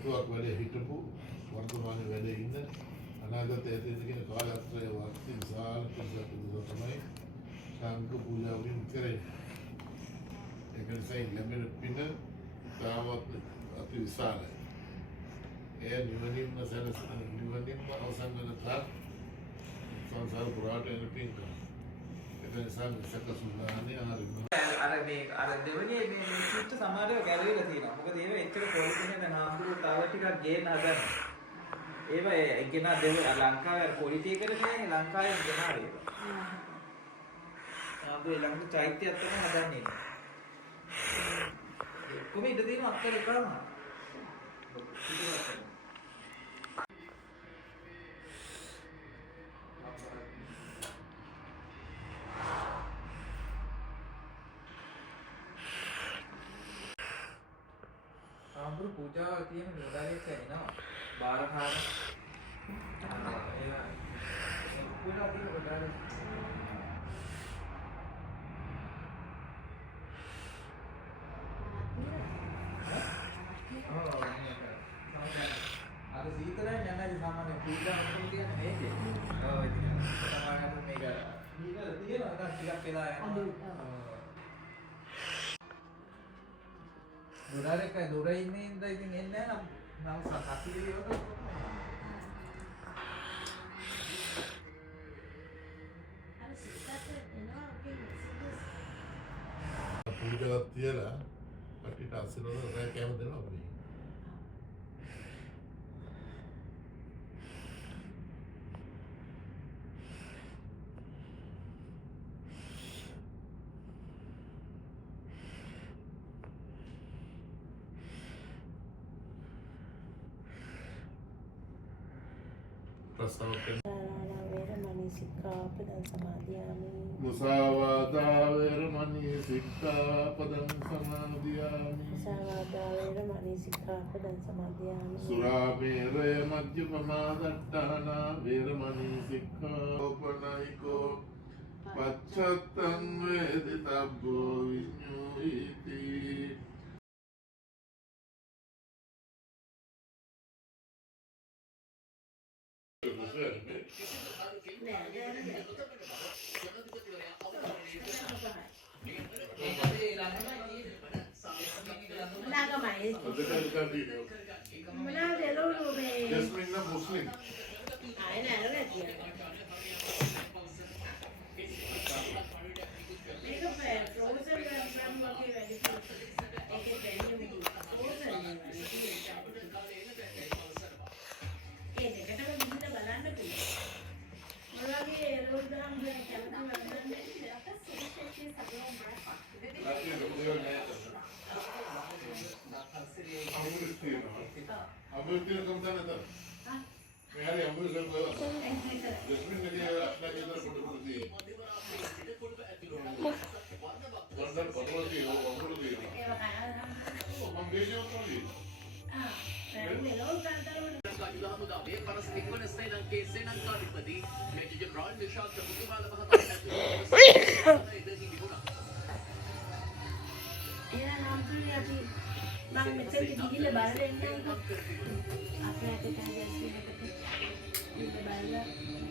නැතුවක් වැඩේ හිටපු වර්තමානයේ වැඩේ ඉන්න අනාගතයේ තියෙන කාලත්‍රය වාස්තු විශාල පිළිසක් තමයි ශාන්ක පූජා වලින් කරන්නේ. ඒක නිසා ලැබෙන පින තාමත් අති විශාලයි. ඒ නිවනින්ම සැලසෙන නිවනින්ම අවසන් වෙන තාක් සංසාර පුරාට එන පින් කරනවා. ඒක නිසා සකසුදානේ අර දෙවෙනි මේ චිත්ත සමාදව ගැලවිලා තියෙනවා. මොකද ඒව එච්චර පොලිසිනේ දැන් ආම්දුරු තව ටිකක් ගේන්න හදනවා. ඒව එක්කෙන ලංකාවේ පොලිසිය කරන්නේ ලංකාවේ ගෙනාවේ ඒව. ආම්දුරු ළඟ චෛත්‍යයක් තමයි හදන්නේ. කොහොමද ඉඳ තියෙන අක්කර එකම. ආම්බුරු පූජාව තියෙන ගොඩාරියක් ඇිනවා බාරකාර ඒවා පූජා තියෙන ගොඩාරියක් අර සීතලෙන් යන්නේ සාමාන්‍ය පූජා කරන කියන්නේ මේකේ ඔව් ඉතින් සාමාන්‍යයෙන් මේක සීතල තියෙනවා ටිකක් වෙලා යනවා දුරාරක දුර ඉන්නේ ඉඳ ඉතින් එන්නේ නැහැ නම් සතියේ වල අර සිතට එනවා පූජාවක් තියලා කටිට අස්සනවල රැ කැම දෙනවා අපේ. වේරමණී සික්ඛාපදං සමාදියාමි. මුසාවාදා වේරමණී සික්ඛාපදං සමාදියාමි. මුසාවාදා වේරමණී සික්ඛාපදං සමාදියාමි. සුරාමේරය මජ්ජපමා දට්ඨානා වේරමණී සික්ඛාපනයිකෝ පච්චත්තං වේදිතබ්බෝ විඤ්ඤුයිති. Jasmine na Muslim. Ambil kamsa na tar. Mayari ambil sir ko. Jasmine ne diya apna ke tar photo kurti. Bandar photo di ho amul di. Hum beje utali. para sa ikon ng kese ng Kalipadi, Major General Nishad sa Butumala Mahatan මම මෙතන ගිහිල්ලා බලලා එන්න අපේ අතේ තමයි ඉන්න බලලා